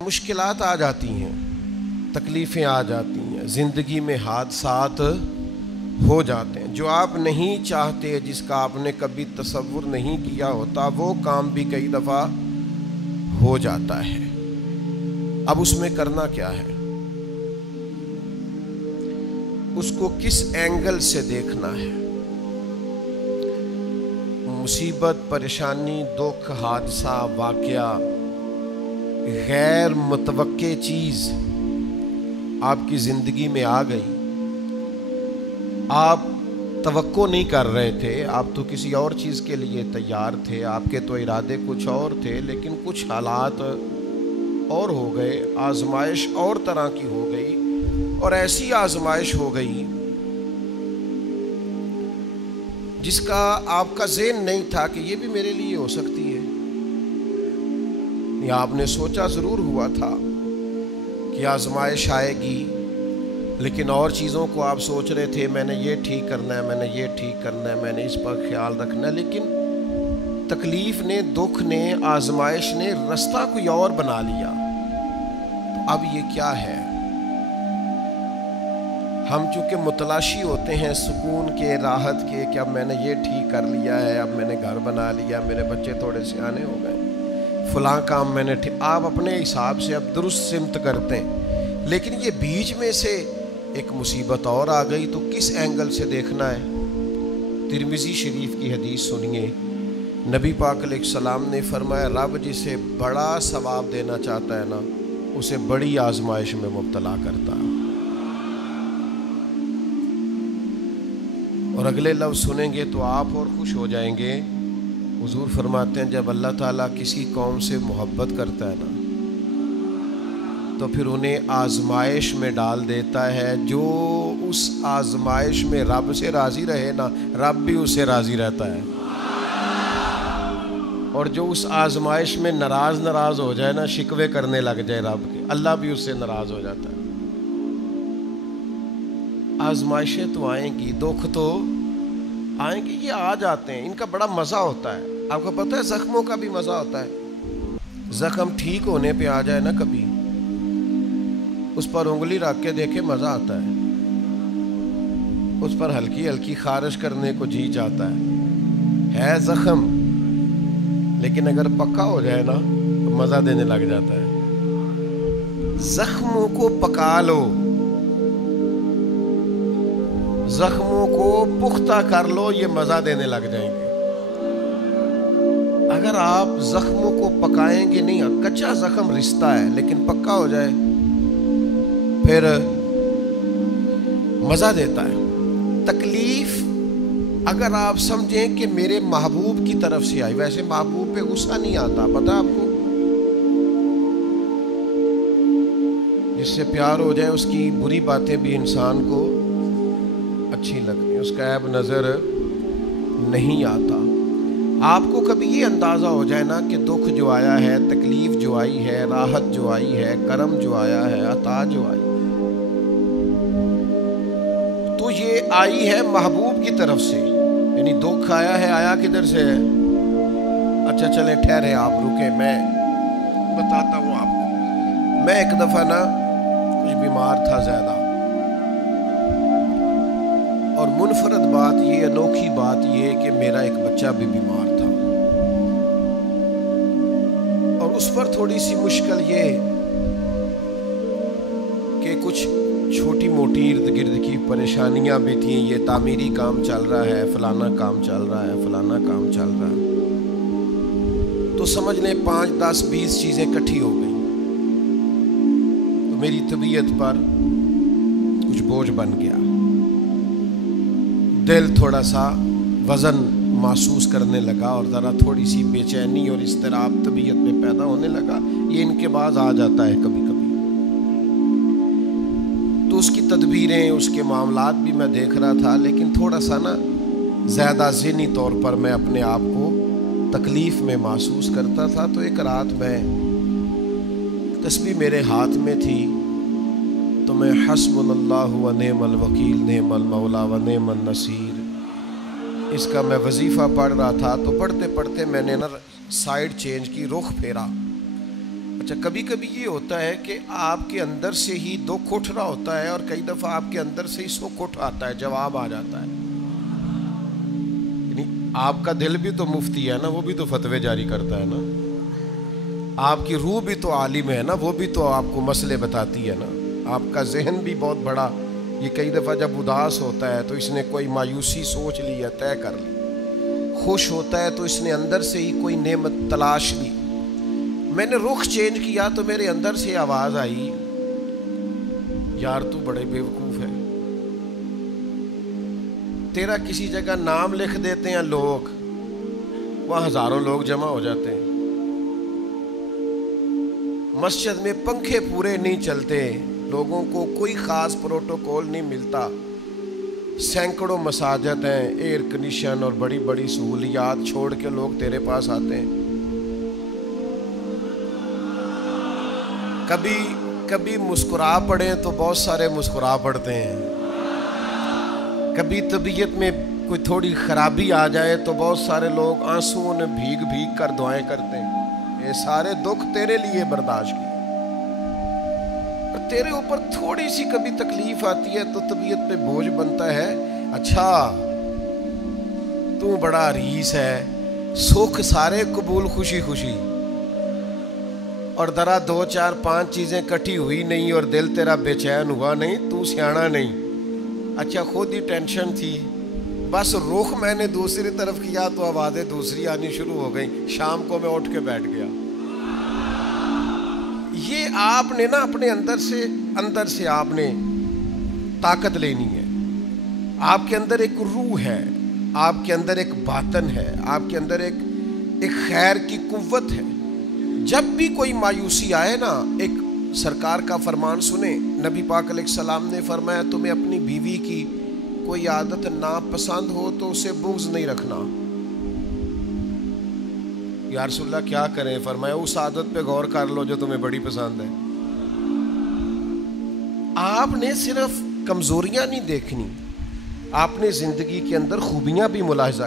مشکلات آ جاتی ہیں، تکلیفیں آ جاتی ہیں، زندگی میں حادثات ہو جاتے ہیں جو آپ نہیں چاہتے، جس کا آپ نے کبھی تصور نہیں کیا ہوتا، وہ کام بھی کئی دفعہ ہو جاتا ہے۔ اب اس میں کرنا کیا ہے؟ اس کو کس اینگل سے دیکھنا ہے؟ مصیبت، پریشانی، دکھ، حادثہ، واقعہ، غیر متوقع چیز آپ کی زندگی میں آ گئی، آپ توقع نہیں کر رہے تھے، آپ تو کسی اور چیز کے لیے تیار تھے، آپ کے تو ارادے کچھ اور تھے، لیکن کچھ حالات اور ہو گئے، آزمائش اور طرح کی ہو گئی، اور ایسی آزمائش ہو گئی جس کا آپ کا ذہن نہیں تھا کہ یہ بھی میرے لیے ہو سکتی ہے، یا آپ نے سوچا ضرور ہوا تھا کہ آزمائش آئے گی، لیکن اور چیزوں کو آپ سوچ رہے تھے، میں نے یہ ٹھیک کرنا ہے، میں نے یہ ٹھیک کرنا ہے، میں نے اس پر خیال رکھنا ہے، لیکن تکلیف نے، دکھ نے، آزمائش نے رستہ کوئی اور بنا لیا۔ تو اب یہ کیا ہے؟ ہم چونکہ متلاشی ہوتے ہیں سکون کے، راحت کے، کہ اب میں نے یہ ٹھیک کر لیا ہے، اب میں نے گھر بنا لیا، میرے بچے تھوڑے سیانے ہو گئے، فلاں کام میں نے آپ اپنے حساب سے اب درست سمت کرتے ہیں، لیکن یہ بیچ میں سے ایک مصیبت اور آ گئی، تو کس اینگل سے دیکھنا ہے؟ ترمذی شریف کی حدیث سنیے، نبی پاک علیہ السلام نے فرمایا، رب جسے بڑا ثواب دینا چاہتا ہے نا، اسے بڑی آزمائش میں مبتلا کرتا ہے۔ اور اگلے لفظ سنیں گے تو آپ اور خوش ہو جائیں گے۔ حضور فرماتے ہیں جب اللہ تعالیٰ کسی قوم سے محبت کرتا ہے نا، تو پھر انہیں آزمائش میں ڈال دیتا ہے، جو اس آزمائش میں رب سے راضی رہے نا، رب بھی اس سے راضی رہتا ہے، اور جو اس آزمائش میں ناراض ہو جائے نا، شکوے کرنے لگ جائے رب کے، اللہ بھی اس سے ناراض ہو جاتا ہے۔ آزمائشیں تو آئیں گی، دکھ تو آئیں گی، یہ آ جاتے ہیں، ان کا بڑا مزہ ہوتا ہے۔ آپ کو پتہ ہے زخموں کا بھی مزہ ہوتا ہے، زخم ٹھیک ہونے پہ آ جائے نا کبھی، اس پر انگلی رکھ کے دیکھے مزہ آتا ہے، اس پر ہلکی ہلکی خارش کرنے کو جی چاہتا ہے زخم، لیکن اگر پکا ہو جائے نا تو مزہ دینے لگ جاتا ہے۔ زخموں کو پکا لو، زخموں کو پختہ کر لو، یہ مزہ دینے لگ جائیں گے۔ اگر آپ زخموں کو پکائیں گے نہیں، کچا زخم رشتہ ہے، لیکن پکا ہو جائے پھر مزہ دیتا ہے۔ تکلیف اگر آپ سمجھیں کہ میرے محبوب کی طرف سے آئی، ویسے محبوب پہ غصہ نہیں آتا، پتہ آپ کو، جس سے پیار ہو جائے اس کی بری باتیں بھی انسان کو اچھی لگتی ہیں، اس کا عیب نظر نہیں آتا۔ آپ کو کبھی یہ اندازہ ہو جائے نا کہ دکھ جو آیا ہے، تکلیف جو آئی ہے، راحت جو آئی ہے، کرم جو آیا ہے، عطا جو آئی، تو یہ آئی ہے محبوب کی طرف سے، یعنی دکھ آیا ہے، آیا کدھر سے ہے؟ اچھا چلیں ٹھہرے، آپ رکیں، میں بتاتا ہوں آپ کو۔ میں ایک دفعہ نا کچھ بیمار تھا زیادہ، اور منفرد بات یہ، انوکھی بات یہ کہ میرا ایک بچہ بھی بیمار تھا، اور اس پر تھوڑی سی مشکل یہ کہ کچھ چھوٹی موٹی ارد گرد کی پریشانیاں بھی تھیں، یہ تعمیری کام چل رہا ہے، فلانا کام چل رہا ہے، فلانا کام چل رہا ہے، تو سمجھ لیں 5 10 20 چیزیں کٹھی ہو گئیں، تو میری طبیعت پر کچھ بوجھ بن گیا، دل تھوڑا سا وزن محسوس کرنے لگا، اور ذرا تھوڑی سی بے چینی اور اضطراب طبیعت میں پیدا ہونے لگا، یہ ان کے بعد آ جاتا ہے کبھی کبھی، تو اس کی تدبیریں، اس کے معاملات بھی میں دیکھ رہا تھا، لیکن تھوڑا سا نا زیادہ ذہنی طور پر میں اپنے آپ کو تکلیف میں محسوس کرتا تھا۔ تو ایک رات میں تسبیح میرے ہاتھ میں تھی، تو میں حسبنا اللہ و نعم الوکیل، نعم المولا و نعم النصیر، اس کا میں وظیفہ پڑھ رہا تھا، تو پڑھتے پڑھتے میں نے نا سائیڈ چینج کی، رخ پھیرا، اچھا کبھی کبھی یہ ہوتا ہے کہ آپ کے اندر سے ہی دکھ اٹھ رہا ہوتا ہے اور کئی دفعہ آپ کے اندر سے ہی سکھ اٹھ آتا ہے، جواب آ جاتا ہے. یعنی آپ کا دل بھی تو مفتی ہے نا، وہ بھی تو فتوے جاری کرتا ہے نا. آپ کی روح بھی تو عالم ہے نا، وہ بھی تو آپ کو مسئلے بتاتی ہے نا. آپ کا ذہن بھی بہت بڑا، یہ کئی دفعہ جب اداس ہوتا ہے تو اس نے کوئی مایوسی سوچ لی یا طے کر لی، خوش ہوتا ہے تو اس نے اندر سے ہی کوئی نعمت تلاش لی. میں نے رخ چینج کیا تو میرے اندر سے آواز آئی، یار تو بڑے بیوقوف ہے. تیرا کسی جگہ نام لکھ دیتے ہیں لوگ، وہاں ہزاروں لوگ جمع ہو جاتے ہیں. مسجد میں پنکھے پورے نہیں چلتے، لوگوں کو کوئی خاص پروٹوکول نہیں ملتا. سینکڑوں مساجد ہیں، ایئر کنڈیشن اور بڑی بڑی سہولیات چھوڑ کے لوگ تیرے پاس آتے ہیں. کبھی مسکرا پڑیں تو بہت سارے مسکرا پڑتے ہیں. کبھی طبیعت میں کوئی تھوڑی خرابی آ جائے تو بہت سارے لوگ آنسوؤں میں بھیگ بھیگ کر دعائیں کرتے ہیں. یہ سارے دکھ تیرے لیے برداشت کیے. اور تیرے اوپر تھوڑی سی کبھی تکلیف آتی ہے تو طبیعت پہ بوجھ بنتا ہے، اچھا تو بڑا ریس ہے، سکھ سارے قبول خوشی خوشی، اور ذرا 2 4 5 چیزیں کٹھی ہوئی نہیں اور دل تیرا بے چین ہوا نہیں، تو سیاںا نہیں. اچھا خود ہی ٹینشن تھی، بس رخ میں نے دوسری طرف کیا تو آوازیں دوسری آنی شروع ہو گئیں. شام کو میں اٹھ کے بیٹھ گیا. یہ آپ نے نا اپنے اندر سے آپ نے طاقت لینی ہے. آپ کے اندر ایک روح ہے، آپ کے اندر ایک باطن ہے، آپ کے اندر ایک خیر کی قوت ہے. جب بھی کوئی مایوسی آئے نا، ایک سرکار کا فرمان سنیں. نبی پاک علیہ السلام نے فرمایا تمہیں اپنی بیوی کی کوئی عادت ناپسند ہو تو اسے بغض نہیں رکھنا. یا رسول اللہ کیا کریں؟ فرمایا اس عادت پہ غور کر لو جو تمہیں بڑی پسند ہے. آپ نے صرف کمزوریاں نہیں دیکھنی، آپ نے زندگی کے اندر خوبیاں بھی ملاحظہ